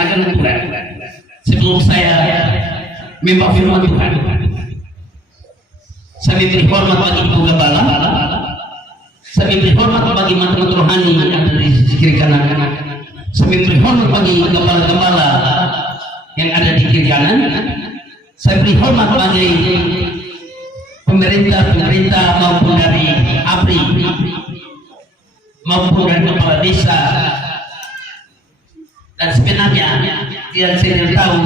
anak-anak Tuhan, sebelum saya membawa firman Tuhan, saya beri hormat bagi Ibu Gembala, saya beri hormat bagi mantan rohani yang ada di kiri kanan, saya beri hormat bagi gembala-gembala yang ada di kiri kanan, saya beri hormat bagi pemerintah maupun dari ABRI maupun dari kepala desa. Dan sebenarnya tidak saya tahu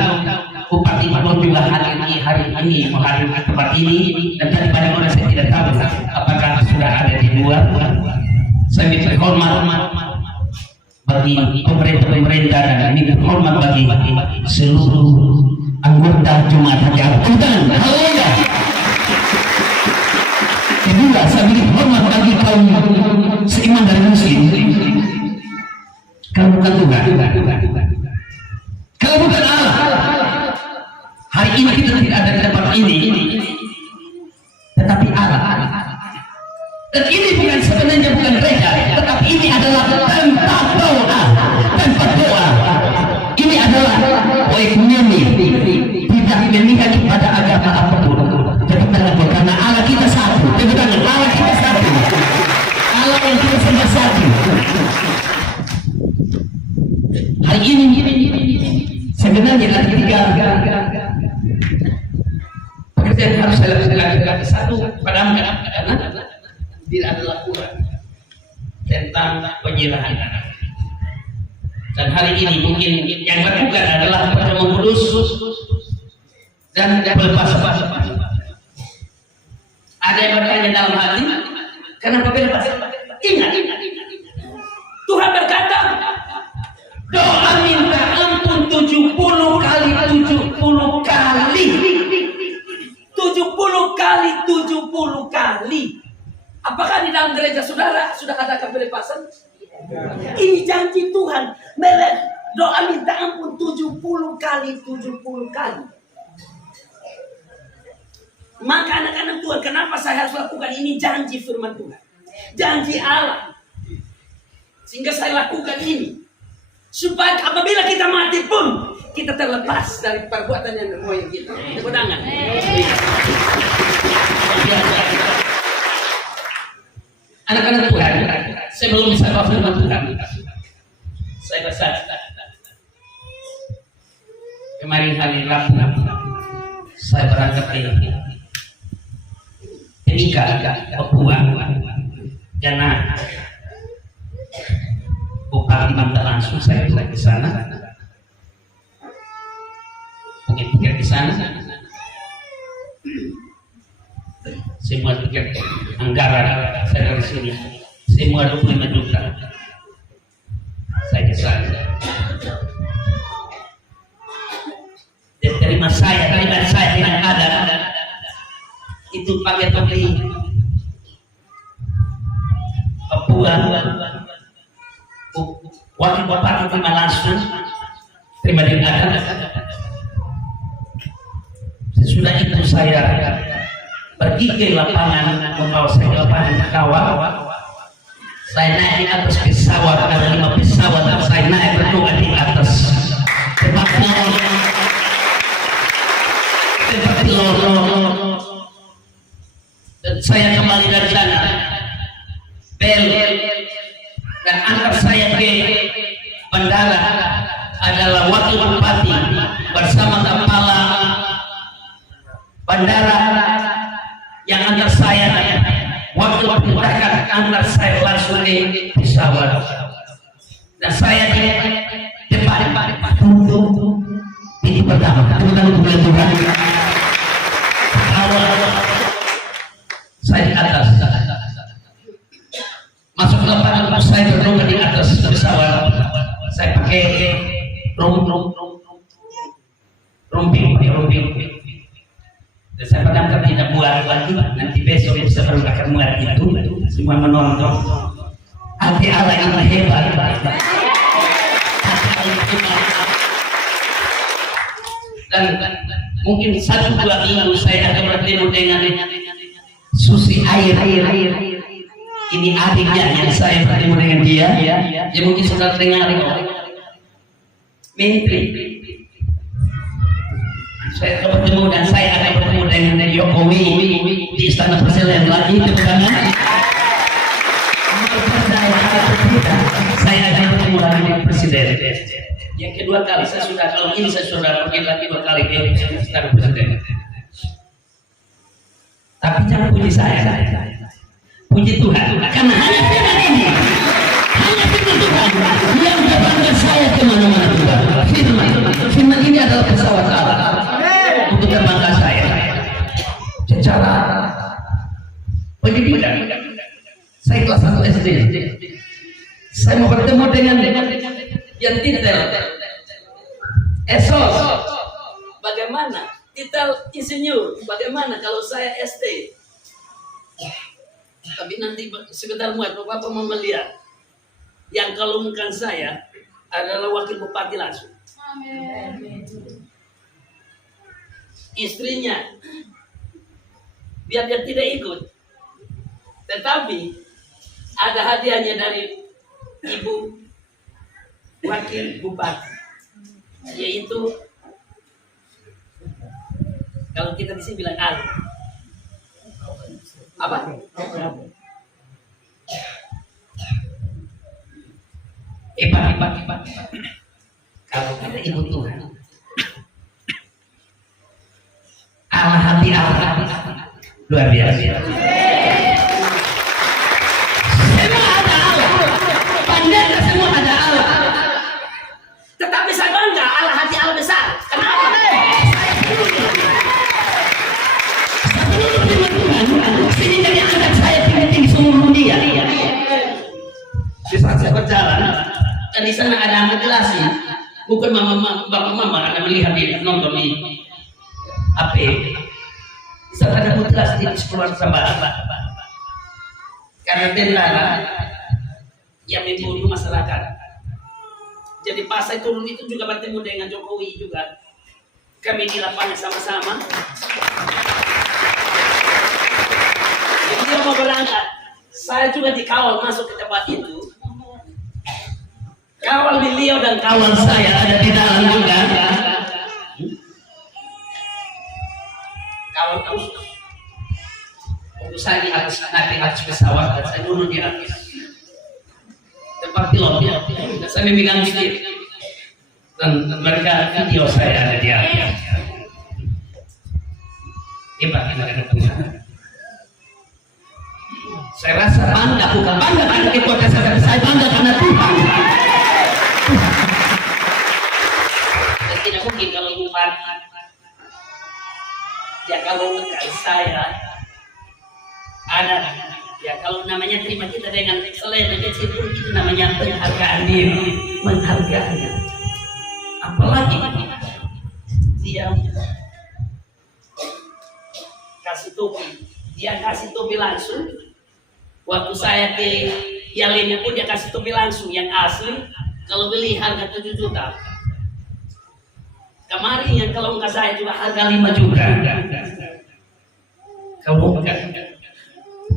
Bupati Bogor juga hari ini menghadiri tempat ini, dan tadi banyak orang saya tidak tahu apakah sudah ada di luar. Saya minta hormat bagi pemerintah dan minta hormat bagi seluruh anggota Jemaat Hati Al-Quran. Haleluya. Kedua, saya minta hormat bagi kaum seiman dan muslim. Kalau bukan Tuhan, kalau bukan Allah, hari ini kita tidak ada di tempat ini, tetapi Allah. Dan ini bukan sebenarnya bukan gereja, tetapi ini adalah tempat doa, tempat doa. Ini adalah ekonomi, tidak memihak kepada agama apapun, tetapi karena Allah kita satu, bukan Allah kita satu, Allah yang kita sembah satu. Hari ini sebenarnya ada tiga pekerjaan yang harus saya lakukan. Satu, padamkan karena tidak ada laporan tentang penyerahan anak. Dan hari ini mungkin yang lakukan adalah pertemuan kudus dan pelepasan. Ada yang bertanya dalam hati, kenapa bebas? Ingat, Tuhan berkata, doa minta ampun 70 kali 70 kali 70 kali 70 kali. Apakah di dalam gereja saudara sudah ada pelepasan? Ini janji Tuhan. Doa minta ampun 70 kali 70 kali. Maka anak-anak Tuhan, kenapa saya harus lakukan ini? Janji firman Tuhan, janji Allah, sehingga saya lakukan ini supaya apabila kita mati pun kita terlepas dari perbuatan yang moyang kita. Tepuk tangan. Anak-anak Tuhan, saya belum bisa bawa firman Tuhan. Saya bersaksi kemarin hari Rabu saya berangkat ke Timika, Papua, karena Bupati minta langsung saya ke sana. Mungkin tiket di sana, semua tiket anggaran saya dari sini, semua 25 juta. Saya ke sana. Dan terima saya tidak ada. Itu pakai topi Papua. Wakil Bupati terima langsung, terima di ada. Sesudah itu saya pergi ke lapangan, membawa saya ke lapangan kawal. Saya naik di atas pesawat, ada 5 pesawat, dan saya naik berdoa di atas tempat lorong. Dan saya kembali dari sana, bel dan antar saya ke bandara adalah wakil bupati bersama kepala bandara yang antar saya, wakil bupati antar saya langsung ke pesawat. Dan saya di depan duduk ini pertama, Tuhan awal saya di atas. Masuk ke lapangan, saya berdoa di atas pesawat. Saya pakai romping. Dan saya padamkan tidak muat lagi. Nanti besok bisa baru akan muat itu. Semua menonton. Hati Allah yang hebat. Dan mungkin 1-2 minggu saya akan bertemu dengan Susi air. Ini adiknya yang saya bertemu dengan dia. Ya mungkin saudara dengar. Menteri. Saya bertemu dan saya akan bertemu dengan Jokowi di Istana Presiden lagi tepuk tangan. Saya akan bertemu lagi dengan Presiden. Yang kedua kali saya sudah, kalau ini saya sudah pergi lagi 2 kali ke Istana Presiden. Tapi jangan puji saya, puji Tuhan. Karena hanya firman ini, hanya firman Tuhan yang membanggakan saya kemana-mana Tuhan. Firman ini adalah pesawat Allah untuk terbangga saya. Secara pendidikan, saya kelas 1 SD. Saya mau bertemu dengan yang titel esos. Bagaimana? Titel insinyur. Bagaimana kalau saya SD? Tapi nanti sebentar muat, Bapak mau melihat. Yang kalungkan saya adalah wakil bupati langsung. Amin. Istrinya, biar dia tidak ikut. Tetapi ada hadiahnya dari ibu wakil bupati, yaitu kalau kita di sini bilang al apa? Hebat. Kalau kata ibu Tuhan, Allah hati Allah luar biasa. Semua ada Allah, pandai semua ada Allah. Tetapi saya bangga Allah hati Allah besar. Kenapa? Sini dari angkat saya tinggi-tinggi seluruh dunia. Di saat saya berjalan, dan di sana ada ventilasi. Bukan bapak-mama ada melihat di nonton di HP. Di sana ada ventilasi di sekolah Sabah. Karena tentara yang membunuh masyarakat. Jadi pas saya turun itu juga bertemu dengan Jokowi juga. Kami di lapangan sama-sama. Jadi dia mau berangkat. Saya juga dikawal masuk ke tempat itu. Kawal beliau dan kawal saya ada di dalam juga. Kawal terus. Waktu saya harus naik atas pesawat dan saya duduk di atas. Tempat pilot. Dan saya memegang sedikit. Dan mereka video saya ada di atas. Hebat kita ada Tuhan. Saya rasa bangga, bukan bangga karena kekuatan saya bangga karena Tuhan. Dan tidak mungkin kalau bupati ya kalau saya ada ya kalau namanya terima kita dengan selain kecil itu namanya penghargaan diri, menghargai. Apalagi dia kasih topi langsung. Waktu saya ke Yalini pun dia kasih topi langsung yang asli. Kalau beli harga 7 juta. Kemarin yang kalau enggak saya juga harga 5 juta. Kalau enggak,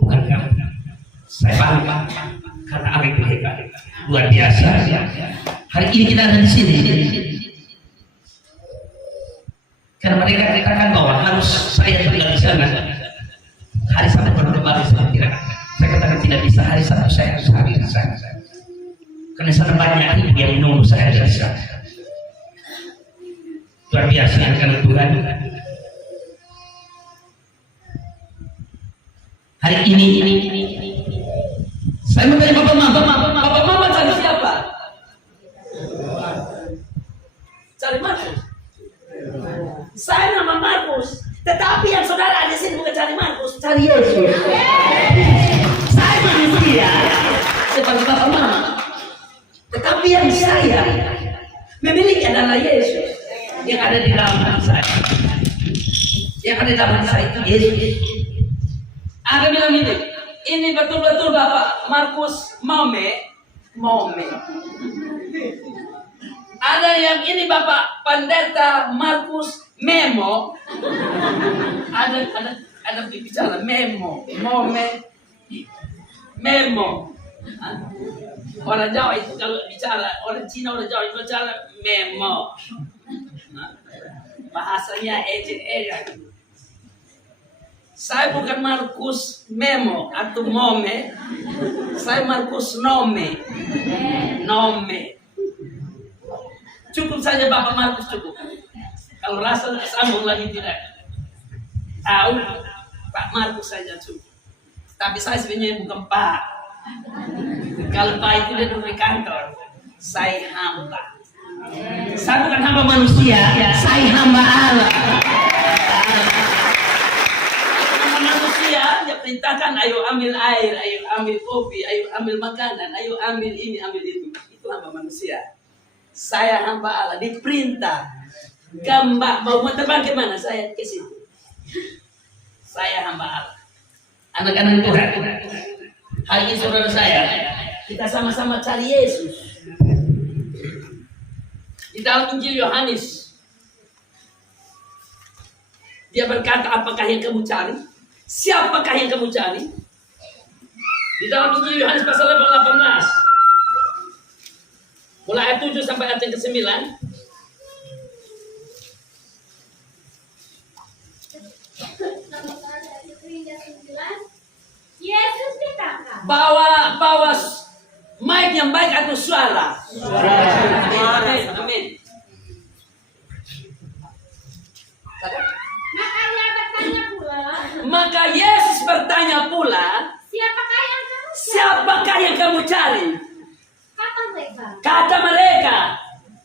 bukan saya bangga karena apa itu hebat, luar biasa. Hari ini kita ada di sini. Karena mereka katakan bahwa harus saya tinggal di sana. Hari Sabtu berdebat seperti itu. Saya katakan tidak bisa, hari Sabtu saya harus hadir di sana. Karena sana banyak ibu yang menunggu saya di sana. Luar biasa karena Tuhan. Hari ini saya mau tanya Bapak Mama cari siapa? Cari Markus. Saya nama Markus, tetapi yang saudara di sini bukan cari Markus, cari Yesus. Saya manusia sebagai Bapak Mama. Tetapi yang saya memiliki adalah Yesus yang ada di dalam hati saya. Yang ada di dalam hati saya itu Yesus. Ada bilang ini betul-betul Bapak Markus Mome. Ada yang ini Bapak Pendeta Markus Memo. Ada bicara Memo, Mome, Memo. Orang Jawa itu kalau bicara, orang Cina, orang Jawa itu bicara memo. Bahasanya ejek-ejek. Saya bukan Markus Memo atau Mome. Saya Markus Nome. Nome. Cukup saja Bapak Markus, cukup. Kalau rasa sambung lagi tidak. Tahu Pak Markus saja cukup. Tapi saya sebenarnya bukan Pak. Kalau Pak itu dia duduk di kantor. Saya hamba. Saya bukan hamba manusia. Saya hamba Allah. Manusia dia perintahkan, ayo ambil air, ayo ambil kopi, ayo ambil makanan, ayo ambil ini, ambil itu. Itu hamba manusia. Saya hamba Allah, diperintah. Gambar mau terbang ke mana? Saya ke situ. Saya hamba Allah. Anak-anak Tuhan. Hari ini saudara saya, kita sama-sama cari Yesus. Di dalam Injil Yohanes, dia berkata, apakah yang kamu cari? Siapakah yang kamu cari? Di dalam Injil Yohanes pasal 18, mulai ayat 7 sampai ayat yang ke-9. Yesus berkata, Bawa mic yang baik atau suara. Amin. Amin. Maka Yesus bertanya pula, siapakah yang kamu cari? Kata mereka,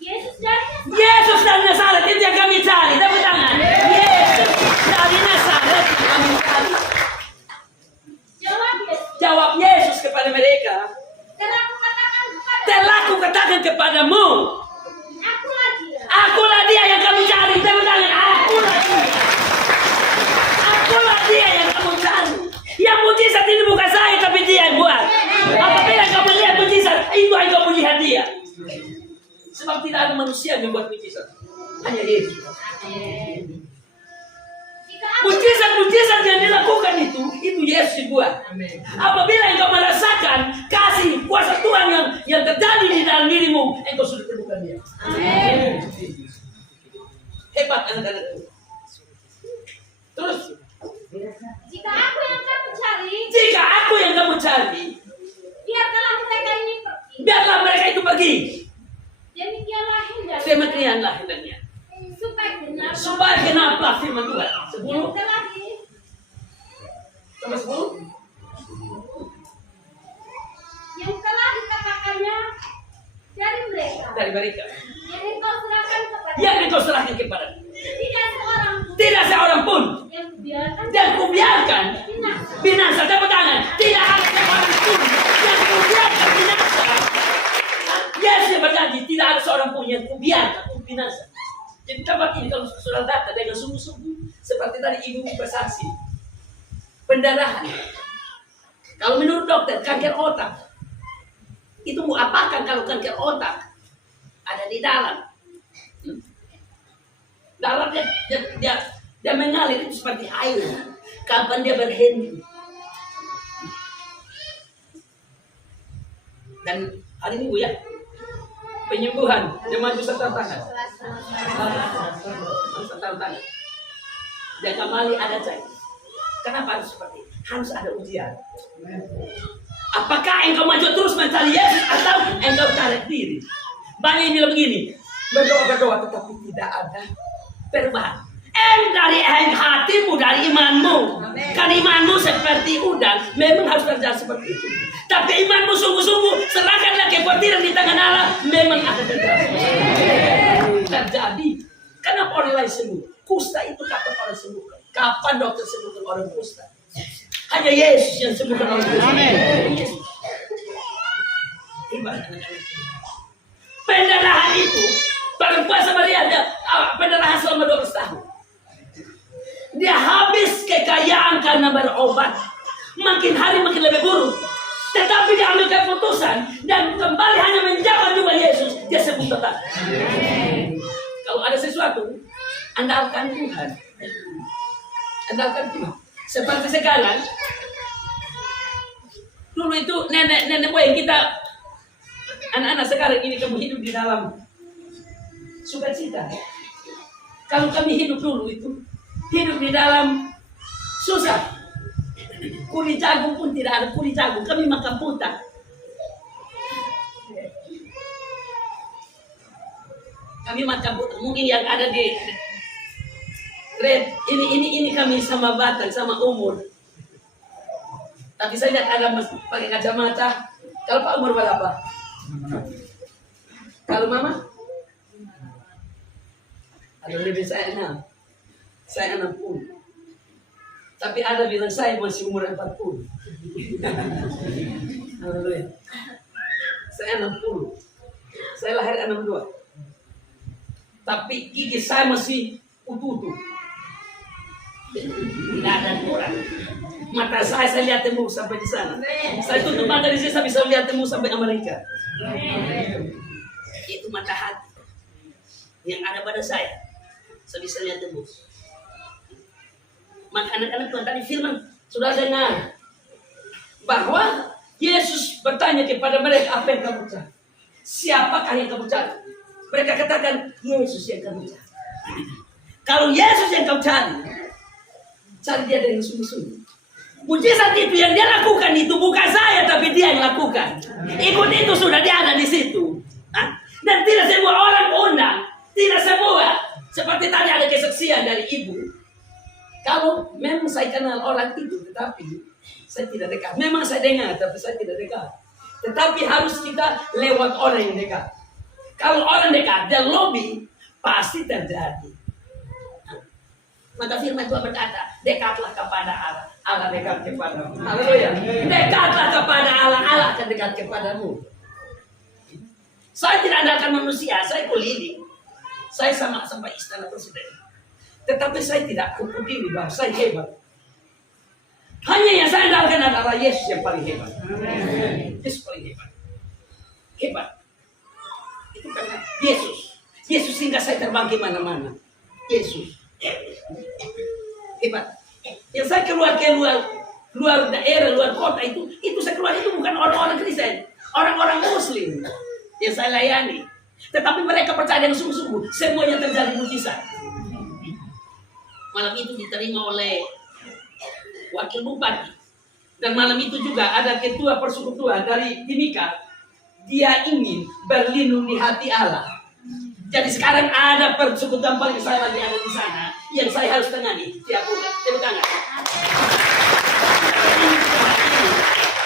Yesus dari Nazaret itu yang kami cari. Tepuk tangan. Yesus dari Nazaret yang kami cari. Jawab Yesus kepada mereka, telah kukatakan kepadamu, akulah dia yang kamu cari. Tepuk tangan. Akulah dia yang kamu cari. Yang mujizat ini bukan saya, tapi dia yang buat. Apabila kamu lihat mujizat, itu yang kamu lihat dia. Sebab tidak ada manusia yang membuat mujizat, hanya Yesus. Mujizat yang dilakukan itu Yesus buat. Apabila engkau merasakan kasih kuasa Tuhan yang terjadi di dalam dirimu, engkau sudah temukan dia. Amin. Hebat anak-anak. Terus, jika aku yang kamu cari, biarlah mereka itu pergi. Demikianlah hendaknya. supaya Supaya firman Tuhan. 10 sampai 10. yang telah dikatakannya dari mereka Yang engkau serahkan kepada. tidak seorang pun yang kubiarkan binasa. Tepuk tangan. Tidak ada seorang pun yang kubiarkan binasa. Yesus berjanji, tidak ada seorang pun yang kubiarkan binasa. Jadi tempat ini kalau saudara datang dengan sungguh-sungguh, seperti tadi ibu bersaksi, pendarahan. Kalau menurut dokter, kanker otak. Itu mau apakan kalau kanker otak ada di dalam? Darahnya dia mengalir itu seperti air. Kapan dia berhenti? Dan hari Minggu ya, penyembuhan jemaat Nusa Tantangan. Dan kembali ada cari. Kenapa harus seperti ini? Harus ada ujian. Apakah engkau maju terus mencari Yesus atau engkau tarik diri? Banyak yang bilang begini, berdoa tetapi tidak ada perubahan. Dari hatimu, dari imanmu. Kan imanmu seperti udang, memang harus terjadi seperti itu. Tapi imanmu sungguh-sungguh, serahkanlah kekhawatiran di tangan Allah, memang akan terjadi. Kenapa orang lain sembuh? Kusta itu kapan orang sembuh? Kapan dokter sembuhkan orang kusta? Hanya Yesus yang sembuhkan orang kusta. Amin. Pendarahan itu, perempuan Samaria ada pendarahan selama 12 tahun. Dia habis kekayaan karena berobat. Makin hari makin lebih buruk. Tetapi dia ambil keputusan dan kembali hanya menjawab juga Yesus. Dia sembuh total. Kalau ada sesuatu, andalkan Tuhan. Andalkan Tuhan. Seperti sekarang, Dulu itu nenek moyang kita, anak-anak sekarang ini kamu hidup di dalam sukacita. Kalau kami hidup dulu itu hidup di dalam susah. Kulit jagung pun tidak ada kulit jagung, kami makan putar. Kami makan putar. Mungkin yang ada di red ini kami sama batang sama umur. Tapi saya lihat ada pakai kacamata. Kalau Pak umur berapa? Kalau Mama? Ada lebih saya 6. Saya 60. Tapi ada bilang saya masih umur 40. Haleluya. Saya 60. Saya lahir 62. Tapi gigi saya masih utuh. Tidak ada kurang. Mata saya lihat tembus sampai di sana. Saya tutup mata di sini, saya bisa lihat tembus sampai Amerika. Itu mata hati yang ada pada saya. Saya bisa lihat tembus. Maka anak-anak Tuhan tadi firman sudah dengar bahwa Yesus bertanya kepada mereka, apa yang kamu cari? Siapakah yang kamu cari? Mereka katakan, Yesus yang kamu cari. Kalau Yesus yang kamu cari dia dengan sungguh-sungguh. Mujizat itu yang dia lakukan itu bukan saya, tapi dia yang lakukan. Ikut itu sudah dia ada di situ. Dan tidak semua orang undang, tidak semua. Seperti tadi ada kesaksian dari ibu. Kalau memang saya kenal orang itu, tetapi saya tidak dekat. Memang saya dengar, tapi saya tidak dekat. Tetapi harus kita lewat orang yang dekat. Kalau orang dekat, dia lobby, pasti terjadi. Maka firman Tuhan berkata, dekatlah kepada Allah, Allah dekat kepadamu. Haleluya. Dekatlah kepada Allah, Allah akan dekat kepadamu. Saya tidak andalkan manusia, saya keliling. Saya sama sampai istana presiden. Tetapi saya tidak kuku diri bahwa saya hebat. Hanya yang saya andalkan adalah Yesus yang paling hebat. Yesus paling hebat. Hebat. Itu karena Yesus. Yesus sehingga saya terbang ke mana-mana. Yesus. Hebat. Yang saya keluar daerah, luar kota itu saya keluar itu bukan orang-orang Kristen, orang-orang Muslim yang saya layani. Tetapi mereka percaya dengan sungguh-sungguh, semuanya terjadi mujizat. Malam itu diterima oleh wakil bupati. Dan malam itu juga ada ketua persekutuan dari Timika. Dia ingin berlindung di hati Allah. Jadi sekarang ada persekutuan paling saya lagi ada di sana yang saya harus tangani tiap bulan. Tepuk tangan.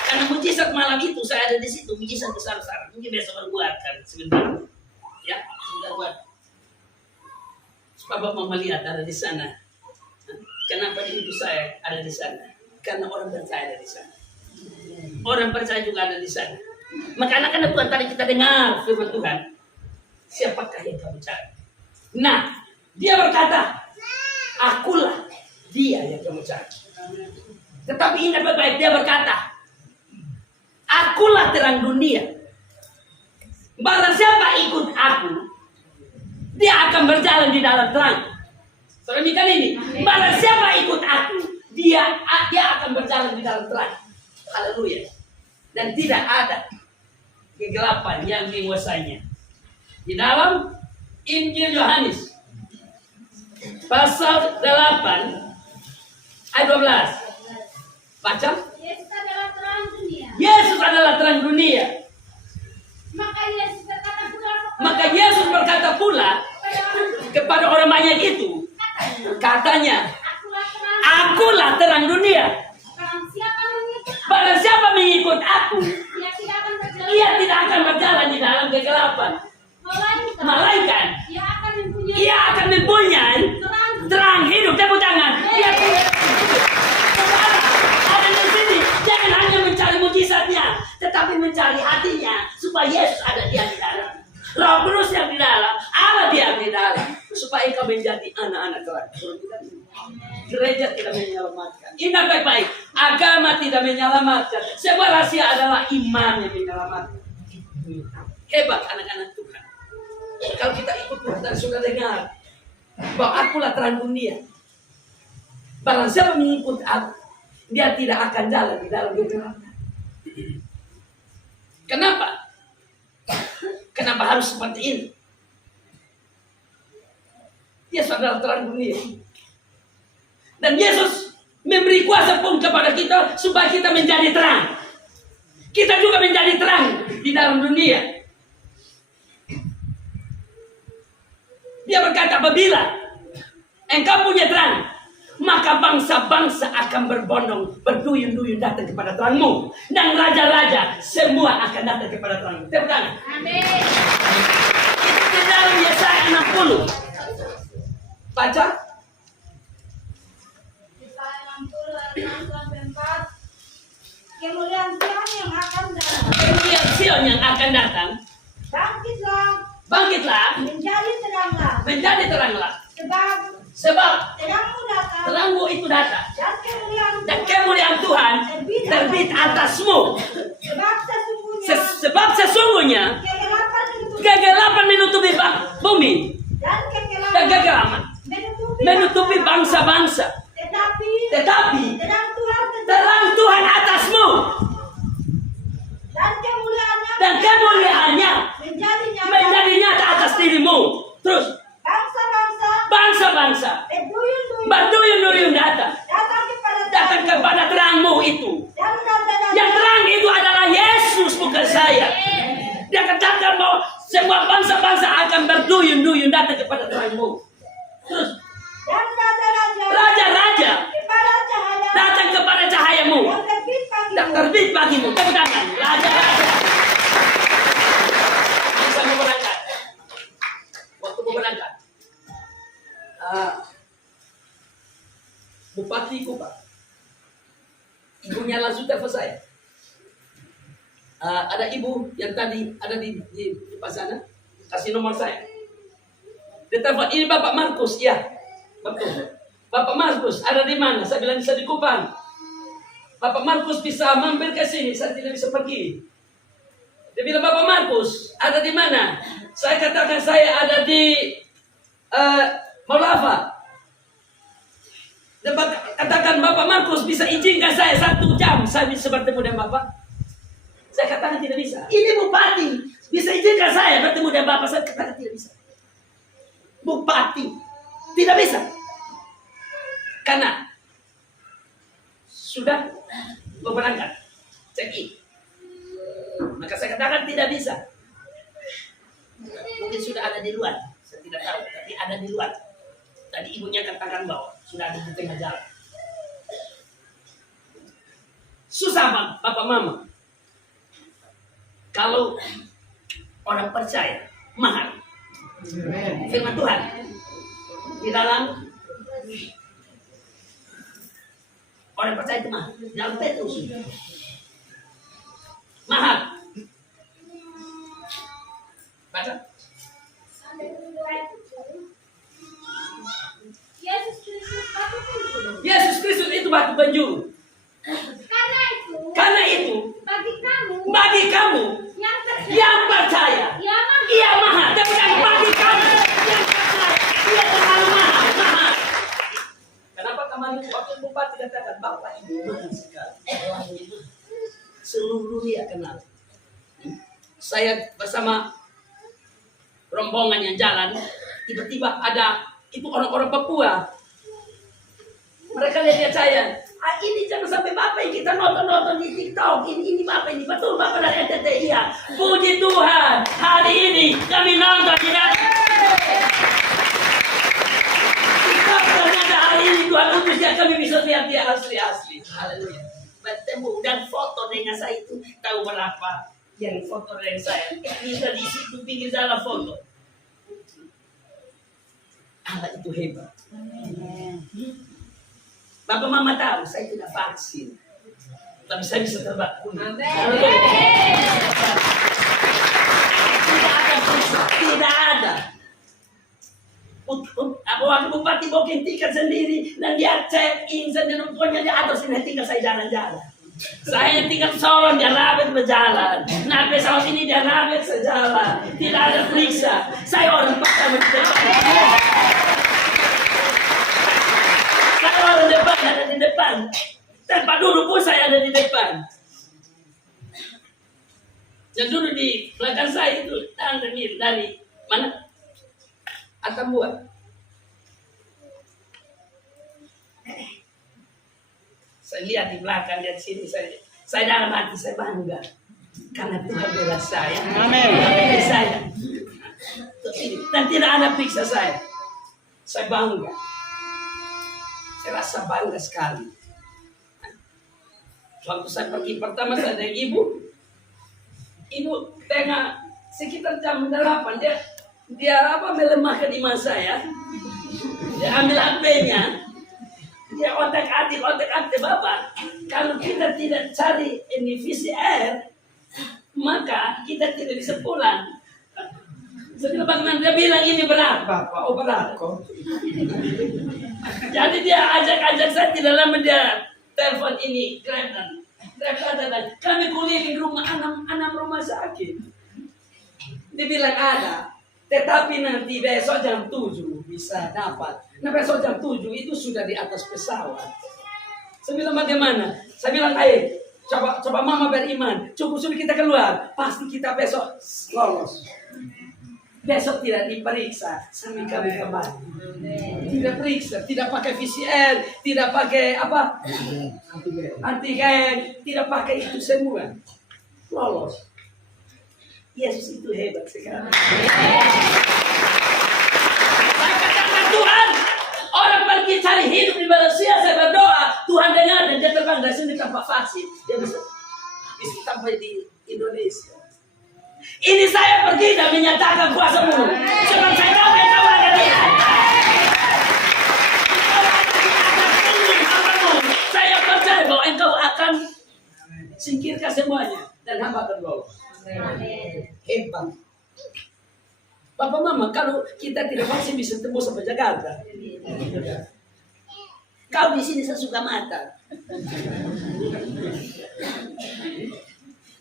Karena mujizat malam itu saya ada di situ, mujizat besar-besar. Mungkin besok buatkan sebentar. Ya, sebentar buat. Bapak mau melihat ada di sana. Kenapa ibu saya ada di sana? Karena orang percaya ada di sana. Orang percaya juga ada di sana. Maka anak-anak Tuhan tadi kita dengar firman Tuhan. Siapakah yang kamu cari? Nah, dia berkata, akulah dia yang kamu cari. Tetapi ingat baik-baik, dia berkata, akulah terang dunia. Barang siapa ikut aku, dia akan berjalan di dalam terang. Saudara ini, barang siapa ikut aku, dia akan berjalan di dalam terang. Haleluya. Dan tidak ada kegelapan yang menguasainya. Di dalam Injil Yohanes pasal 8 ayat 12. Baca. Yesus adalah terang dunia. Yesus adalah terang dunia. Maka Yesus berkata pula kepada orang banyak itu, katanya, akulah terang dunia. Barang siapa mengikut aku, ia tidak akan berjalan di dalam kegelapan. Malaikat, ia akan mempunyai terang hidup. Tepuk tangan. Ada di sini. Jangan hanya mencari mujizatnya, tetapi mencari hatinya supaya Yesus ada di dalam. Roh Kudus yang di dalam, Allah diam di dalam, supaya kau menjadi anak-anak Tuhan. Gereja tidak menyelamatkan. Ingat baik-baik, agama tidak menyelamatkan. Sebuah rahasia adalah iman yang menyelamatkan. Hebat anak-anak Tuhan. Kalau kita ikut Tuhan dan sudah dengar bahwa akulah terang dunia. Barang siapa mengikut aku, dia tidak akan jalan di dalam kegelapan. Kenapa? Kenapa harus seperti ini? Yesus adalah terang dunia. Dan Yesus memberi kuasa pun kepada kita supaya kita menjadi terang. Kita juga menjadi terang di dalam dunia. Dia berkata, apabila engkau punya terang, maka bangsa-bangsa akan berbondong, berduyun-duyun datang kepada terangmu. Dan raja-raja semua akan datang kepada terangmu. Tepuk tangan. Amin. Itu di dalam Yesaya 60. Baca. Yesaya 60 sampai 4. Kemuliaan Sion yang akan datang. Kemuliaan Sion yang akan datang. Bangkitlah, Bangkitlah, menjadi teranglah. menjadi teranglah. Sebab Sebab terangmu datang terangmu itu datang. dan kemuliaan Dan kemuliaan Tuhan terbit atasmu. Sebab sesungguhnya kegelapan menutupi bumi dan dan kegelapan menutupi bangsa-bangsa. Tetapi terang Tuhan atasmu dan kemuliaannya menjadi nyata atas dirimu. Terus bangsa-bangsa berduyun-duyun datang kepada terangmu itu. Yang terang itu adalah Yesus, bukan saya. Dia katakan bahwa semua bangsa-bangsa akan berduyun-duyun datang kepada terangmu. Terus raja-raja datang kepada cahayamu dan terbit bagimu. Tepuk tangan. Raja-raja bisa mau berangkat. Waktu mau berangkat, Bupati Kupang, ibunya langsung telepon saya. Ada ibu yang tadi ada di depan sana, kasih nomor saya. Dia telepon, ini Bapak Markus, ya betul. Bapak Markus ada di mana? Saya bilang bisa di Kupang. Bapak Markus bisa mampir ke sini, saya tidak bisa pergi. Dia bilang, Bapak Markus ada di mana? Saya katakan saya ada di Maulava. Dia katakan, Bapak Markus bisa izinkan saya 1 jam saya bisa bertemu dengan Bapak? Saya katakan tidak bisa. Ini Bupati bisa izinkan saya bertemu dengan Bapak? Saya katakan tidak bisa. Bupati tidak bisa. Karena sudah berangkat check-in. Maka saya katakan tidak bisa. Mungkin sudah ada di luar, saya tidak tahu, tapi ada di luar. Tadi ibunya katakan bahwa sudah ada di tengah jalan. Susah Bapak Mama. Kalau orang percaya, mahal. Firman Tuhan di dalam orang percaya itu mahal. Dalam Petrus mahal. Baca. Yesus Kristus itu batu penjuru. Karena itu bagi kamu yang percaya, ia mahal. Dan bukan bagi kamu yang percaya, ia terlalu mahal. Kenapa kemarin waktu Bupati katakan Bapak Ibu mahal sekali. Seluruh dunia kenal. Saya bersama rombongan yang jalan, tiba-tiba ada itu orang-orang Papua. Mereka lihat saya, ini jangan sampai Bapak yang kita nonton di TikTok, ini Bapak ini, betul Bapak dari NTT, iya. Puji Tuhan, hari ini kami nonton di TikTok, ternyata hari ini Tuhan utus ya, kami bisa lihat dia asli. Haleluya. Bertemu dan foto dengan saya itu, tahu berapa yang foto dengan saya. Bisa di situ pinggir jalan foto. Allah itu hebat. Bapak Mama tahu saya tidak vaksin, tapi saya bisa terbang. Tidak ada. Waktu Bupati booking tiket sendiri dan dia check in sendiri, pokoknya di atas ini tinggal saya jalan-jalan. Saya tinggal Solo, dia rabet berjalan. Nah pesawat ini dia rabet sejalan. Tidak ada periksa. Saya orang pertama di depan. Saya orang depan ada di depan. Tempat duduk pun saya ada di depan. Yang dulu di belakang saya itu dari mana? Atambua. Saya lihat di belakang, lihat sini, saya dalam hati saya bangga karena Tuhan bela saya. Amin. Bela saya. Dan tidak ada periksa saya. Saya bangga. Saya rasa bangga sekali. Waktu saya pergi pertama saya dengan ibu tengah sekitar jam 8 dia melemahkan iman saya. Dia ambil HP-nya. Dia otak-atik Bapak. Kalau kita tidak cari ini VCR, maka kita tidak bisa pulang. Setelah bagaimana dia bilang ini berat Bapak, oh berat kok. Jadi dia ajak saya tidak lama dia telepon ini Grab dan kami keliling rumah enam rumah sakit. Dia bilang ada, tetapi nanti besok jam 7 bisa dapat. Nah besok jam 7 itu sudah di atas pesawat. Saya bilang bagaimana? Saya bilang ayo coba mama beriman, cukup sudah kita keluar, pasti kita besok lolos. Besok tidak diperiksa sampai kami kembali. Tidak periksa, tidak pakai VCR, tidak pakai apa? Antigen, tidak pakai itu semua. Lolos. Yesus itu hebat sekali. Saya katakan Tuhan, orang pergi cari hidup di Malaysia, saya berdoa, Tuhan dengar dan dia terbang dari sini tanpa vaksin. Dia bisa sampai di Indonesia. Ini saya pergi dan menyatakan kuasa mulut. Sebab saya tahu engkau ada di atas. Saya percaya bahwa engkau akan singkirkan semuanya dan hamba akan lolos. Hebat. Bapak Mama, kalau kita tidak vaksin bisa tembus sampai Jakarta. Kau di sini sesuka mata.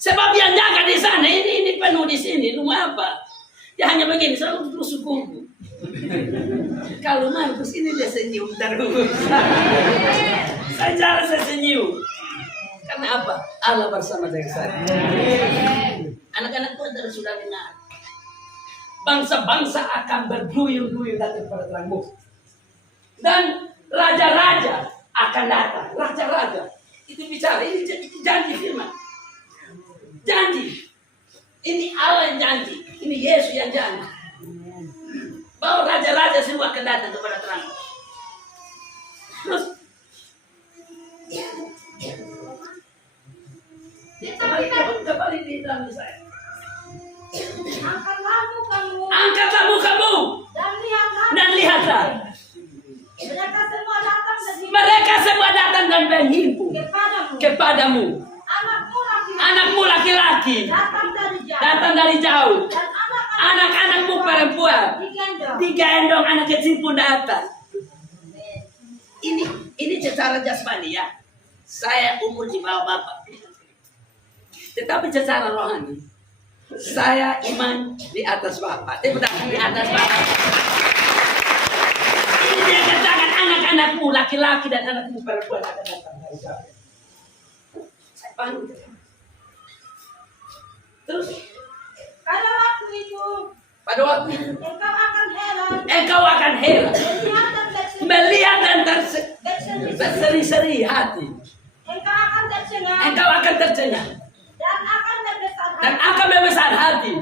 Sebab yang jaga di sana ini penuh di sini, rumah apa? Dia hanya begini, selalu terus kuku. Kalau Markus ini dia senyum terus. Saya jalan saya senyum. Karena apa? Allah bersama dengan saya. Anak-anak Tuhan sudah dengar. Bangsa-bangsa akan berduyun-duyun datang kepada terangmu. Dan raja-raja akan datang. Raja-raja itu bicara, ini janji firman. Janji. Ini Allah yang janji. Ini Yesus yang janji. Bahwa raja-raja semua akan datang kepada terang. Terus kembali di dalam saya. Angkatlah mukamu dan lihatlah. Mereka semua datang dan menghimpun kepadamu. Anakmu laki-laki datang dari jauh. Anak-anakmu perempuan digendong, anak kecil pun datang. Ini secara jasmani ya. Saya umur di bawah Bapak. Tetapi secara rohani saya iman di atas Bapak. Di atas Bapak. Ini dia katakan anak-anakmu laki-laki dan anakmu perempuan akan datang dari jauh. Saya panggil. Terus pada waktu itu engkau akan heran melihat dan berseri-seri hati. Engkau akan tercengang dan akan membesar hati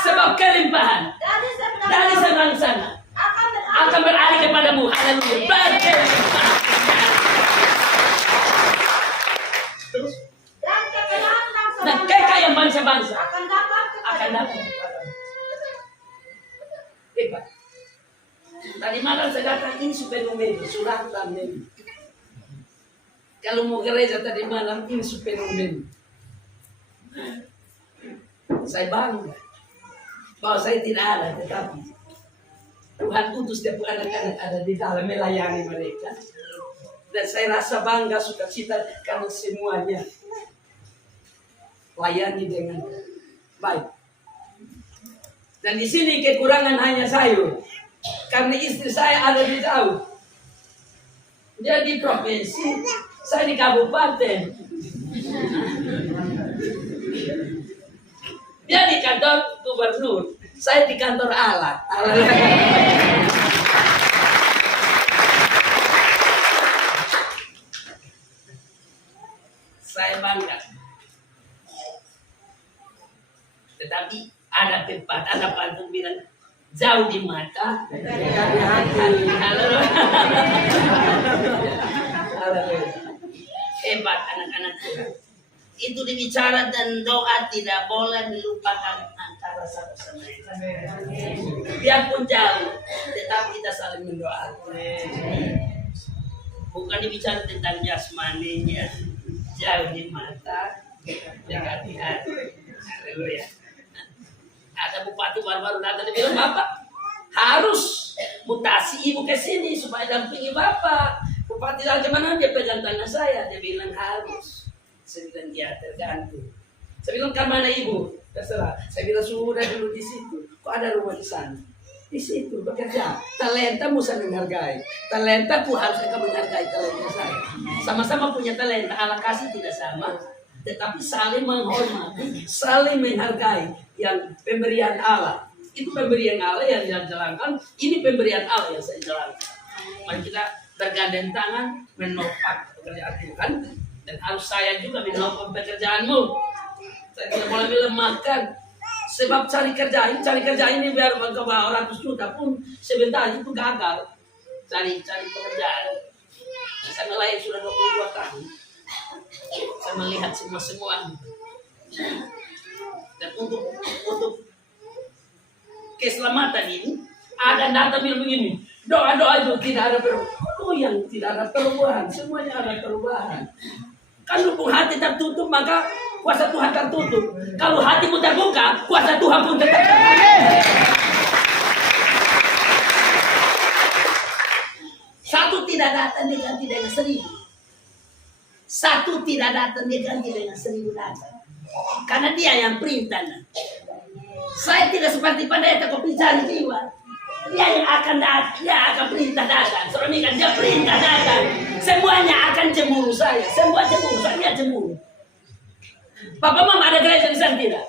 sebab kelimpahan dari seberang sana akan beralih kepadamu. Haleluya. Berkelimpahan. Terus dan kekayaan bangsa-bangsa akan datang. Hebat. Tadi malam saya datang ini super numero, surat numero. Kalau mau gereja tadi malam ini super numero. Saya bangga bahwa saya tidak ada, tetapi Tuhan utus dia anak-anak ada di dalam melayani mereka. Dan saya rasa bangga, sukacita karena semuanya layani dengan baik. Dan di sini kekurangan hanya sayur, karena istri saya ada di jauh. Dia di provinsi, saya di kabupaten. Dia di kantor gubernur, saya di kantor Allah. Saya bangga. Tetapi ada tempat, ada pantun bilang jauh di mata. Halo. Hebat anak-anak. Itu dibicara dan doa tidak boleh dilupakan antara satu sama lain. Biarpun jauh, tetap kita saling mendoakan. Bukan dibicara tentang jasmaninya, jauh di mata, dekat di hati. Haleluya. Ada bupati baru-baru datang dia bilang, Bapak harus mutasi ibu ke sini supaya dampingi Bapak. Bupati lagi mana dia pegang tangan saya, dia bilang harus. Saya bilang ya tergantung. Saya bilang kan mana ibu? Terserah. Saya bilang sudah dulu di situ. Kok ada rumah di sana? Di situ bekerja. Talentamu saya menghargai. Talentaku harus kamu menghargai talenta saya. Sama-sama punya talenta. Allah kasih tidak sama. Tetapi saling menghormati, saling menghargai. Yang pemberian Allah. Itu pemberian Allah yang saya jalankan. Ini pemberian Allah yang saya jalankan. Mari kita bergandeng tangan menopang pekerjaan Tuhan. Dan harus saya juga menopang pekerjaanmu. Saya tidak boleh melemahkan. Sebab cari kerja ini biar ke bawah 100 juta pun sebentar itu gagal. Cari pekerjaan. Saya melayani sudah 22 tahun. Saya melihat semua. Dan untuk keselamatan ini ada data bilang begini. Doa-doa itu tidak ada perubahan. Oh yang tidak ada perubahan. Semuanya ada perubahan. Kalau hati tertutup maka kuasa Tuhan tertutup. Kalau hatimu terbuka, kuasa Tuhan pun tetap terbuka. Satu tidak datang diganti dengan 1000. Satu tidak datang diganti dengan 1000 datang. Karena dia yang perintah. Saya tidak seperti pendeta kopi cari jiwa. Dia yang akan datang, dia akan perintah datang. Soalnya kan dia perintah datang. Semuanya akan cemburu saya. Semua cemburu, saya cemburu. Bapak Mama ada gereja di sana tidak?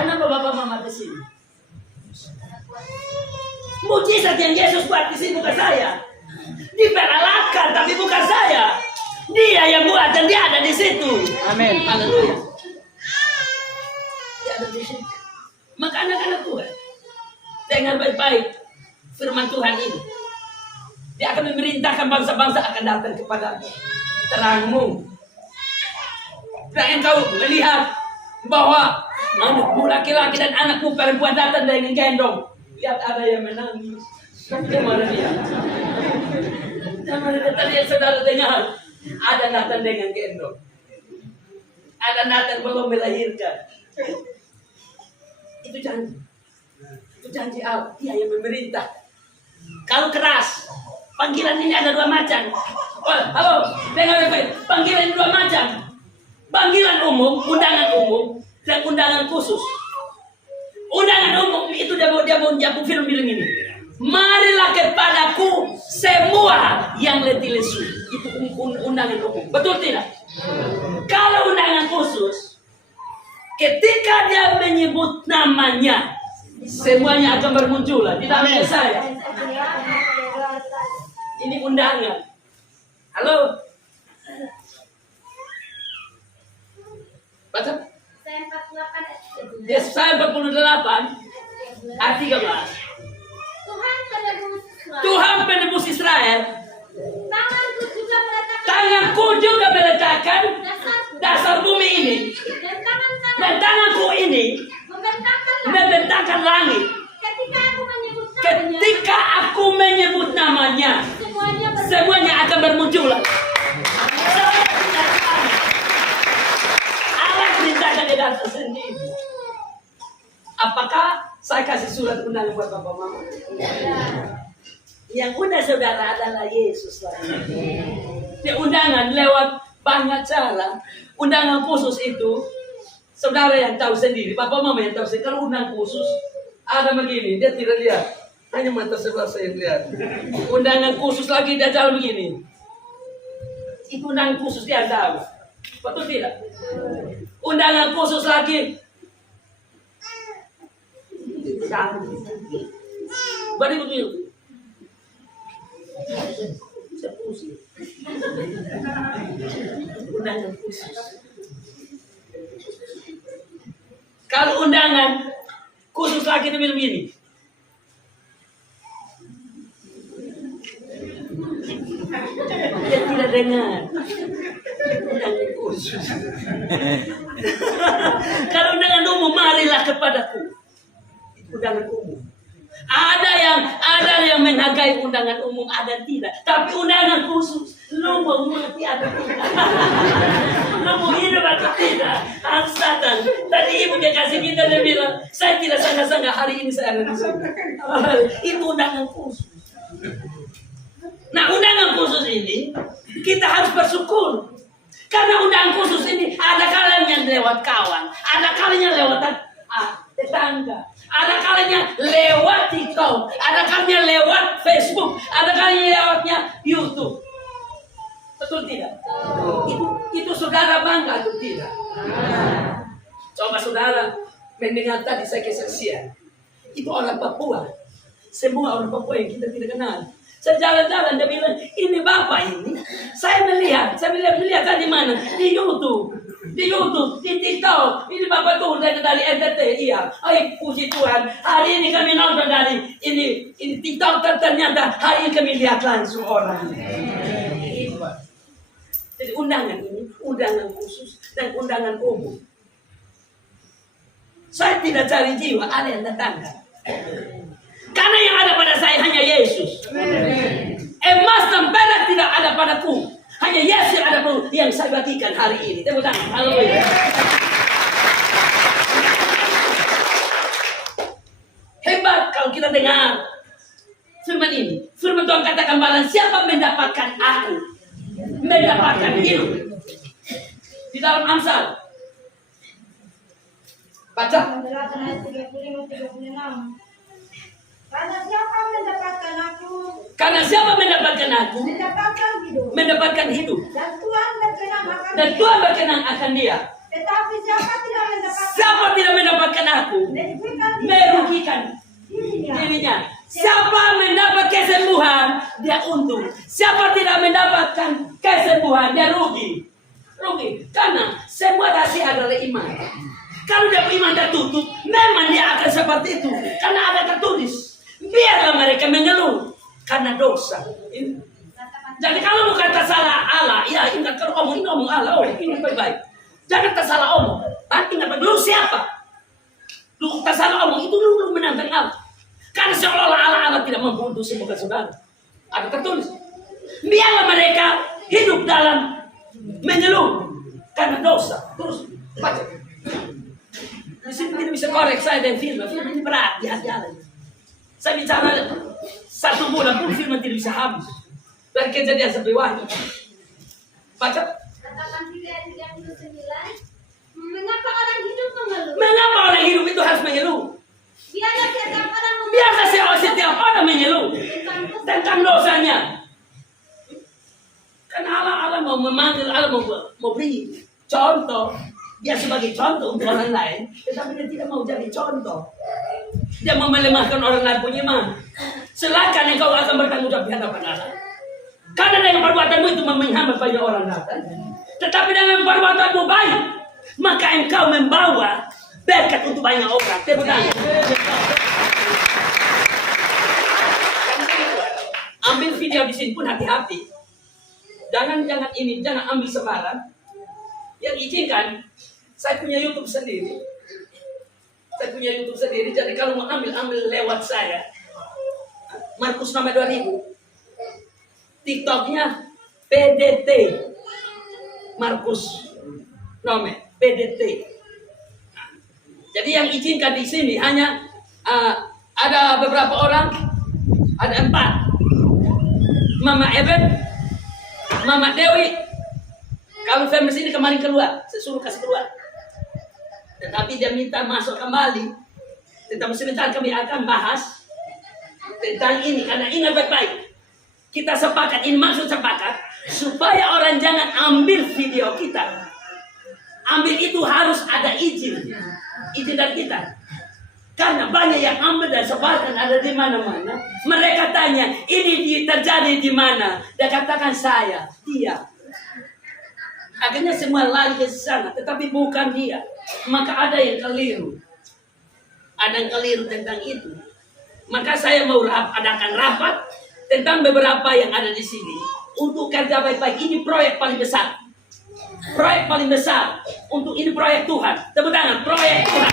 Kenapa Bapak Mama di sini? Mujizat yang Yesus buat di sini bukan saya. Diperalakan tapi bukan saya. Dia yang buat dan dia ada di situ. Amin. Haleluya. Dia ada di situ. Maka anak-anak Tuhan, dengar baik-baik firman Tuhan ini. Dia akan memerintahkan bangsa-bangsa akan datang kepada terangmu. Dan engkau melihat bahwa anakmu laki-laki dan anakmu perempuan datang dengan gendong. Lihat ada yang menangis. Gimana dia? Gimana dia tadi yang saudara dengar? Ada datang dengan gendong. Ada datang belum melahirkan. Itu janji. Itu janji Allah. Dia yang memerintah. Kalau keras, panggilan ini ada 2 macam. Oh, halo, dengar baik. Panggilan 2 macam. Panggilan umum, undangan umum, dan undangan khusus. Undangan umum itu dia mau film ini. Marilah kepadaku semua yang letih lesu. Itu undangan umum. Betul tidak? Kalau undangan khusus, ketika dia menyebut namanya, semuanya akan bermunculan. Tidak hanya saya. Ini undangan. Halo. Baca. Yesaya 48 ayat 13. Tuhan penebus Israel. Tanganku juga meletakkan dasar bumi ini. Dan tanganku ini membentangkan langit. Ketika aku menyebut namanya, semuanya akan bermunculan. Allah perintahkan di data sendiri. Apakah saya kasih surat undangan buat Bapak Mama? Yang undang saudara adalah Yesus lagi. Dia undangan lewat banyak cara. Undangan khusus itu saudara yang tahu sendiri. Bapak Mama yang tahu sendiri. Kalau undangan khusus ada begini, dia tidak lihat. Hanya mata sebelah saya yang lihat. Undangan khusus lagi dia jalan begini. Itu undangan khusus dia tahu. Betul tidak? Undangan khusus lagi Baru begitu. Saya pusing. Undangan khusus. Kalau undangan khusus lagi di film ini. Dia tidak dengar. Undangan khusus. Kalau undangan umum, marilah kepadaku. Undangan umum. Ada yang menghargai undangan umum, ada tidak. Tapi undangan khusus, lu mau mati ada tidak. Lu mau hidup atau tidak, harus datang. Tadi ibu dia kasih kita, dia bilang, saya tidak sangka-sangka hari ini saya ada di sini. Itu undangan khusus. Nah, undangan khusus ini kita harus bersyukur. Karena undangan khusus ini ada kalanya lewat kawan, ada kalanya lewat tetangga, ada kalanya lewat TikTok, ada kalanya lewat Facebook, ada kalanya lewatnya YouTube. Betul tidak? Itu saudara bangga atau tidak? Coba saudara mendengar tadi saya kesaksian. Itu orang Papua. Semua orang Papua yang kita tidak kenal. Saya jalan-jalan, dia bilang, ini Bapak ini. Saya melihat tadi mana? Di YouTube, di TikTok. Ini Bapak tuh dari NTT, iya. Ay, puji Tuhan. Hari ini kami nonton dari ini TikTok, ternyata hari ini kami lihat langsung orang. Jadi undangan ini, undangan khusus dan undangan umum. Saya tidak cari jiwa, ada yang tetangga. Karena yang ada pada saya hanya Yesus. Emas dan perak tidak ada padaku. Hanya Yesus yang ada padaku, yang saya bagikan hari ini. Tepuk tangan. Haleluya. Hebat kalau kita dengar firman ini. Firman Tuhan katakan, barang siapa mendapatkan aku, mendapatkan hidup. Di dalam Amsal. Baca. Karena siapa mendapatkan aku, mendapatkan hidup. Dan Tuhan berkenan akan dia. Tetapi siapa tidak mendapatkan aku, merugikan dirinya. Siapa mendapat kesembuhan, dia untung. Siapa tidak mendapatkan kesembuhan, dia rugi. Karena semua kasih adalah iman. Kalau dia iman tertutup, memang dia akan seperti itu. Karena ada tertulis. Biarlah mereka mengeluh karena dosa. Jadi kalau bukan tersalah Allah, ya ingat kalau ngomong Allah, ingat baik-baik. Jangan tersalah omong. Ingat lu siapa? Lu tersalah omong itu lu menantang Allah. Karena seolah-olah Allah tidak membunuh semoga saudara. Ada tertulis. Biarlah mereka hidup dalam mengeluh karena dosa. Terus baca. Di sini tidak bisa korek saya dan film ini berat, jalan. Saya bicara 1 bulan pun firman tidak bisa habis. Dari Kejadian sampai Wahyu. Baca. Katakan 3:39. Mengapa orang hidup mengeluh? Mengapa orang hidup itu harus mengeluh? Biarlah setiap orang mengeluh tentang dosanya. Karena Allah mau memanggil, Allah mau beri contoh. Dia sebagai contoh untuk orang lain, tetapi dia tidak mau jadi contoh. Dia mau melemahkan orang lain punya iman. Silakan engkau akan bertanggung jawab di hadapan Allah. Karena dengan perbuatanmu itu menghambat banyak orang datang. Tetapi dengan perbuatanmu baik, maka engkau membawa berkat untuk banyak orang. Tepuk tangan. Ambil video di sini pun hati-hati. Jangan ambil sembarang. Yang izinkan, saya punya YouTube sendiri. Jadi kalau mau ambil lewat saya. Markus nomor 2000. TikToknya PDT. Markus nomor PDT. Jadi yang izinkan di sini hanya ada beberapa orang, ada 4. Mama Eben, Mama Dewi. Kalau family sini kemarin keluar, saya suruh kasih keluar. Tetapi dia minta masuk kembali. Tetapi sebentar kami akan bahas tentang ini. Karena ingat baik-baik. Kita sepakat, ini maksud sepakat. Supaya orang jangan ambil video kita. Ambil itu harus ada izin. Izin dari kita. Karena banyak yang ambil dan sebarkan ada di mana-mana. Mereka tanya, ini terjadi di mana? Dia katakan saya, dia. Akhirnya semua lari ke sana, tetapi bukan dia. Maka ada yang keliru. Ada yang keliru tentang itu. Maka saya mau adakan rapat tentang beberapa yang ada di sini. Untuk kerja baik-baik, ini proyek paling besar. Proyek paling besar. Untuk ini proyek Tuhan. Tepuk tangan, proyek Tuhan.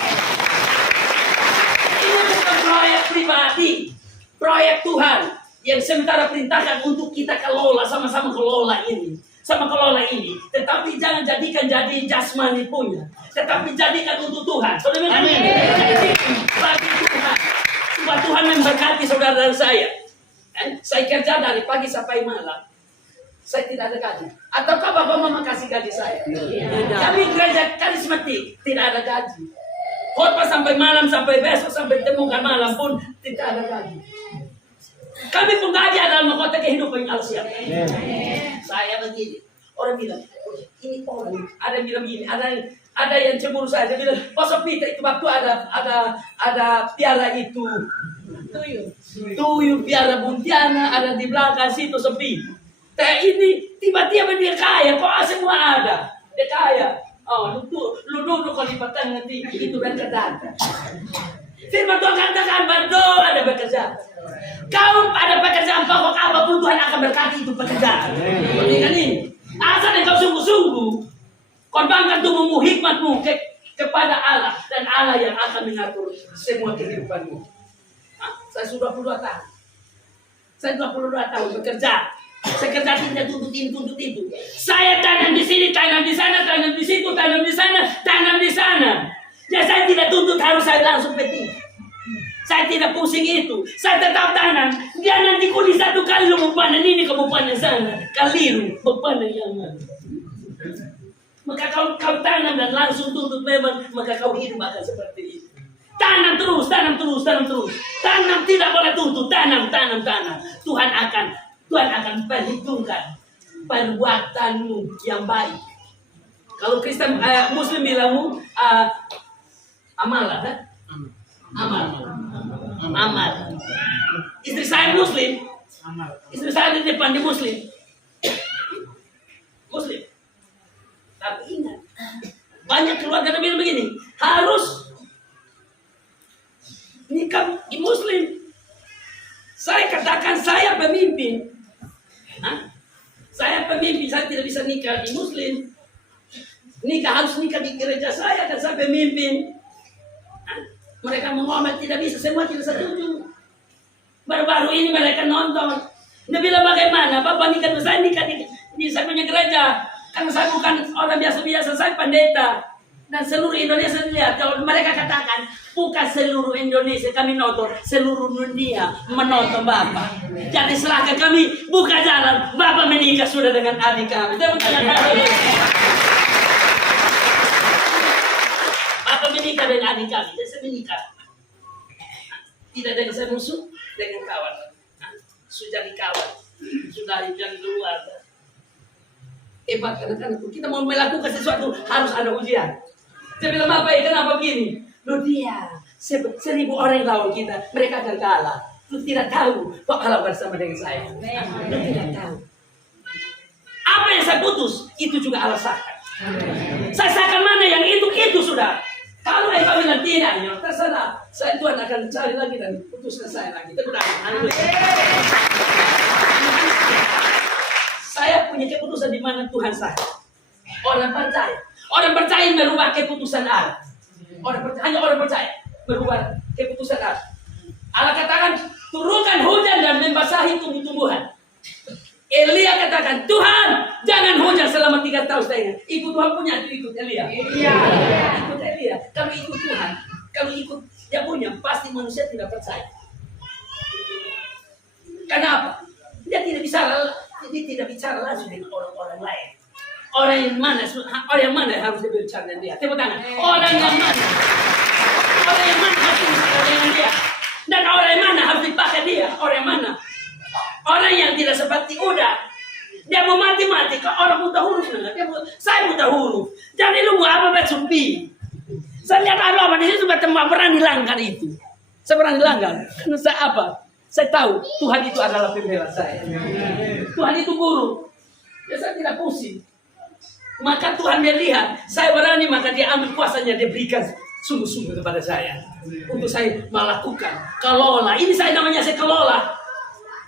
Ini bukan proyek pribadi, proyek Tuhan yang sementara perintahkan untuk kita kelola, sama-sama kelola ini, tetapi jangan jadikan jadi jasmani punya, tetapi jadikan untuk Tuhan. Saudara, amin. Bagi Tuhan, supaya Tuhan memberkati saudara dan saya. Saya kerja dari pagi sampai malam, saya tidak ada gaji. Ataukah bapak mama kasih gaji saya? Kami gereja karismatik tidak ada gaji. Khotbah sampai malam, sampai besok, sampai temukan malam pun tidak ada gaji. Kami pun gaji adalah mahkota kehidupan yang Allah siapkan. Saya begini, orang bilang, ini orang, ada yang bilang begini, ada yang cemburu saya, dia bilang, Pastor Peter itu waktu ada piala itu, tuyul piala buntiana, ada di belakang situ sepi. Tapi ini tiba-tiba dia kaya, kok semua ada, dia kaya. Oh, lu duduk kalau dipatang nanti itu dan kedata. Firman Tuhan katakan berdoa ada bekerja. Kau ada pekerjaan pokok apapun Tuhan akan berkati itu pekerjaan. Kan ini. Asal engkau sungguh-sungguh korbankan tubuhmu, hikmatmu kepada Allah dan Allah yang akan mengatur semua kehidupanmu. Saya sudah 22 tahun. Saya 22 tahun bekerja. Saya kerja tidak tuntut itu. Saya tanam di sini, tanam di sana, tanam di situ, tanam di sana, tanam di sana. Ya saya tidak tuntut harus saya langsung petik. Saya tidak pusing itu. Saya tetap tanam. Dia nanti kuli satu kali lu mau panen ini, kamu panen sana. Keliru, mau panen yang mana. Maka kau tanam dan langsung tuntut memang, maka kau hidup akan seperti itu. Tanam terus. Tanam tidak boleh tuntut, tanam. Tuhan akan perhitungkan perbuatanmu yang baik. Kalau Kristen Muslim bilang amal. Istri saya Muslim. Istri saya di depan di Muslim. Tapi ingat, banyak keluarga bilang begini, harus nikah di Muslim. Saya katakan saya pemimpin. Saya pemimpin, saya tidak bisa nikah di Muslim. Harus nikah di gereja saya dan saya pemimpin. Mereka mengomel tidak bisa, semua tidak setuju. Baru-baru ini mereka nonton. Dia bilang bagaimana, Bapak nikah saya nikah di saya punya gereja. Karena saya bukan orang biasa-biasa, saya pendeta. Dan seluruh Indonesia lihat, kalau mereka katakan bukan seluruh Indonesia kami nonton, seluruh dunia menonton Bapak. Jadi selaka kami buka jalan, Bapak menikah sudah dengan adik kami. Bapak menikah dengan adik kami, jadi saya menikah. Tidak dengan saya musuh, dengan kawan. Sudah jadi kawan, sudah jadi keluarga. Hebat kadang-kadang kita mau melakukan sesuatu harus ada ujian. Saya bilang, Bapak, kenapa begini? Lu dia, 1.000 orang lawan kita, mereka akan kalah. Lu tidak tahu, kok kalah bersama dengan saya. Lu tidak tahu. Apa yang saya putus, itu juga Allah sahkan. Saya sahkan mana yang itu sudah. Kalau Eva bilang tidak, ya terserah. Tuhan akan cari lagi dan putuskan saya lagi. Saya punya keputusan di mana Tuhan sahkan. Orang percaya merubah keputusan Allah. Hanya orang percaya merubah keputusan Allah. Allah katakan turunkan hujan dan membasahi tumbuh-tumbuhan. Elia katakan, Tuhan jangan hujan selama 3 tahun setengah. Ikut Tuhan punya, ikut Elia. Ikut Elia. Kalau ikut Tuhan, kalau ikut dia punya, pasti manusia tidak percaya. Kenapa? Dia tidak bicara langsung dengan orang-orang lain. Orang yang mana harus berbicara dengan dia? Tepuk tangan. Orang yang mana harus berbicara dengan dia? Dan orang yang mana harus dipakai dia? Orang yang mana? Orang yang tidak seperti udah. Dia mau mati. Kok orang buta huruf? Saya buta huruf. Jadi lu mau apa bersumpi? Saya lihat Allah di situ bertemu berani langgar itu. Saya berani langgar. Karena saya apa? Saya tahu Tuhan itu adalah pembela saya. Tuhan itu guru. Ya saya tidak pusing. Maka Tuhan melihat saya berani, maka dia ambil kuasanya, dia berikan sungguh-sungguh kepada saya untuk saya melakukan kelola. Ini saya namanya saya kelola.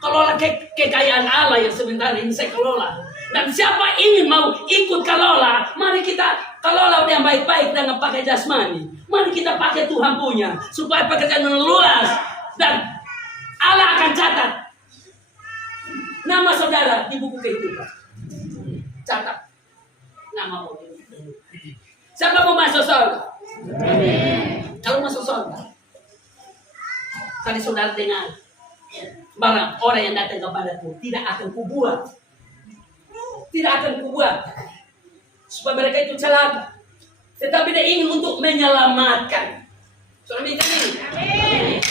Kelola kekayaan Allah yang sebenarnya ini saya kelola. Dan siapa ingin mau ikut kelola, mari kita kelola yang baik-baik dengan pakai jasmani. Mari kita pakai Tuhan punya supaya pekerjaan luas dan Allah akan catat nama saudara di buku kehidupan. Catat nama mu. Siapa mau masuk surga? Kalau masuk surga, tadi saudara dengar, barang orang yang datang kepadaku tidak akan kubuat, supaya mereka itu celaka, tetapi dia ingin untuk menyelamatkan. Saudara minta ini,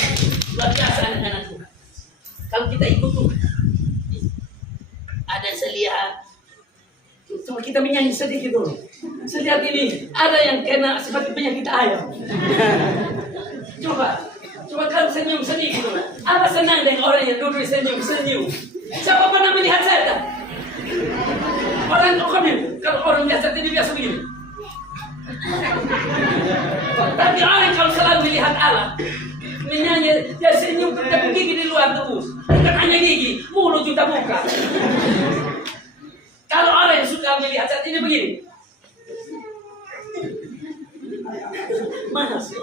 luar biasa anak-anak Tuhan. Kalau kita ikut Tuhan, ada yang saya lihat. Coba kita menyanyi sedikit dulu. Setiap ini ada yang kena seperti penyakit ayam. Coba kalau senyum sedikit dulu. Apa senang dengan orang yang duduk senyum? Siapa pernah melihat setan? Kalau orang biasa ini biasa begini. Tapi orang kalau selalu melihat Allah, menyanyi, dia senyum tapi gigi di luar terus. Bukan hanya gigi, mulut juga buka. Kalau orang yang suka melihat saat ini begini, mana sih?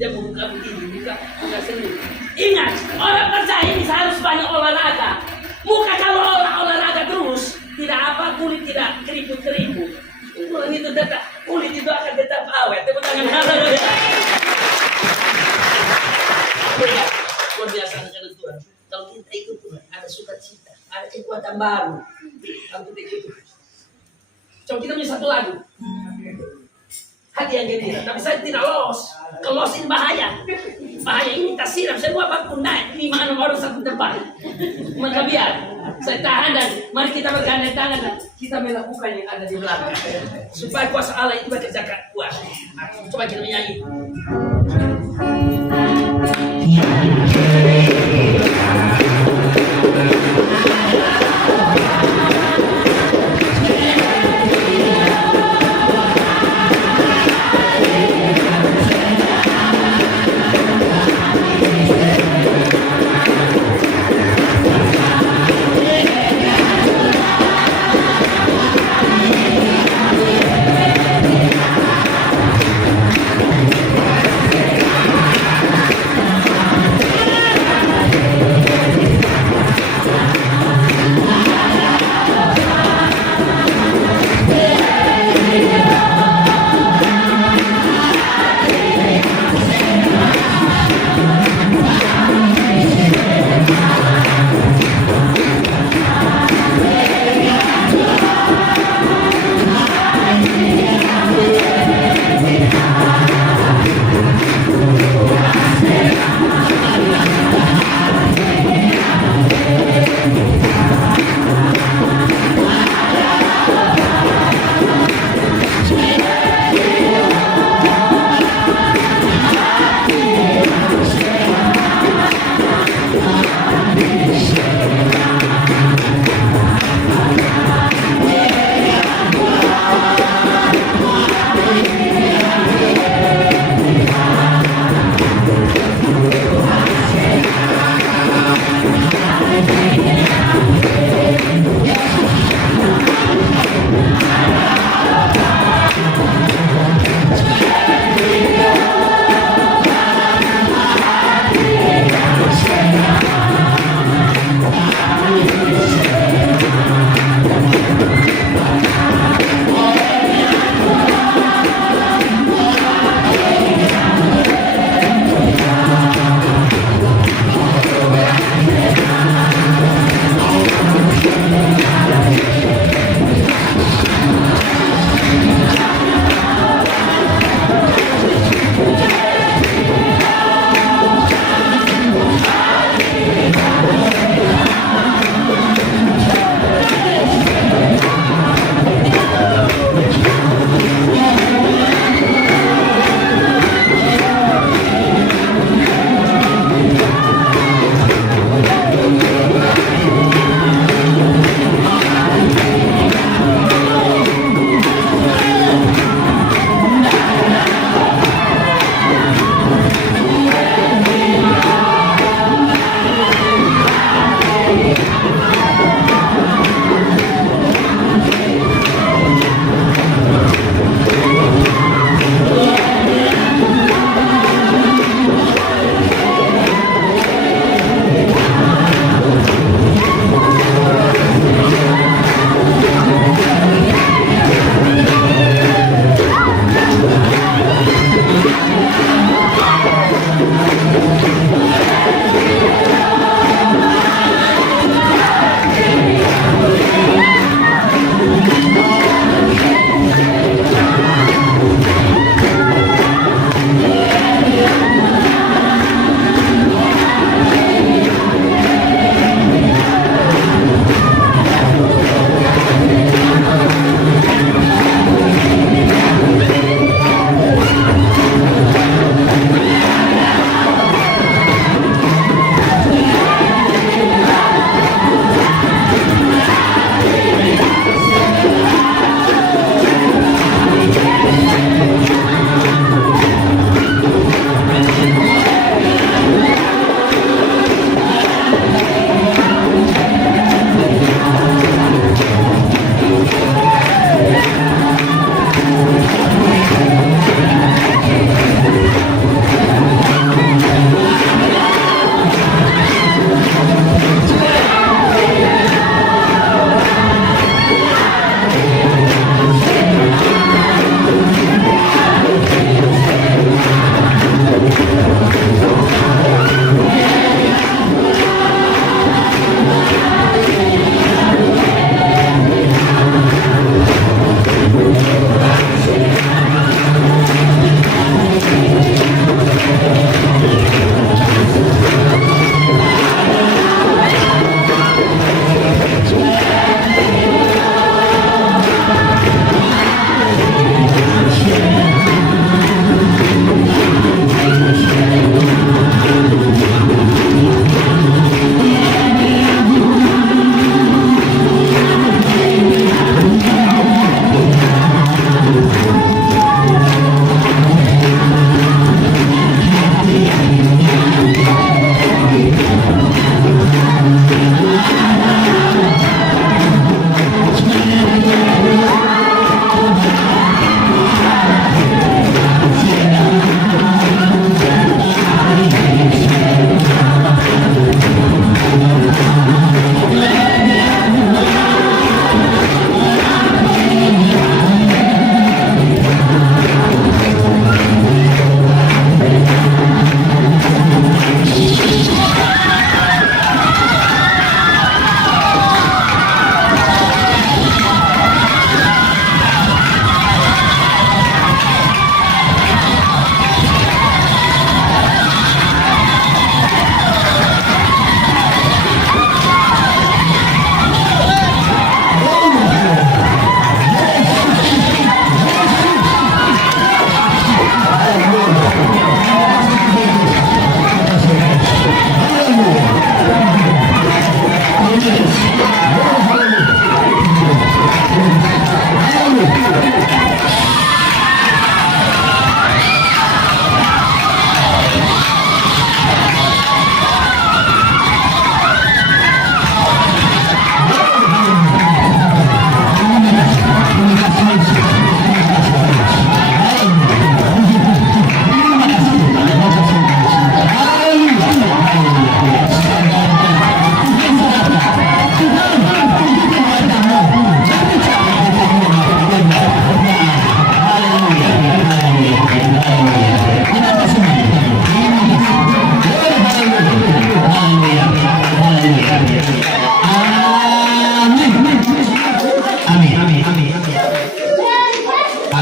Dia buka begini, buka senyum. Ingat, orang percaya ini harus banyak olahraga. Muka kalau olahraga terus, tidak apa, kulit tidak keriput-keriput. Kulit itu akan tetap awet. Tepuk tangan, haleluya. Luar biasa anak-anak Tuhan. Kalau kita ikut Tuhan, ada sukacita, ada kekuatan baru. Kalau kita ikut Tuhan. Coba kita punya satu lagu. Hati yang gembira, tapi saya tidak lolos. Kalau lolos ini bahaya. Bahaya ini tak siram. Semua bakal naik 5-6 orang satu tempat. Maka biar saya tahan dan mari kita bergandeng tangan dan kita melakukan yang ada di belakang. Supaya kuasa Allah itu bekerja kuat. Coba kita menyanyi.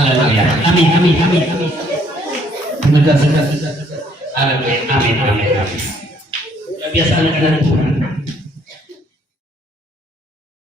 Haleluya. Amin, amin, amin, amin. Benar, benar. Haleluya. Amin, amin, amin. Kebiasaan dengan Tuhan.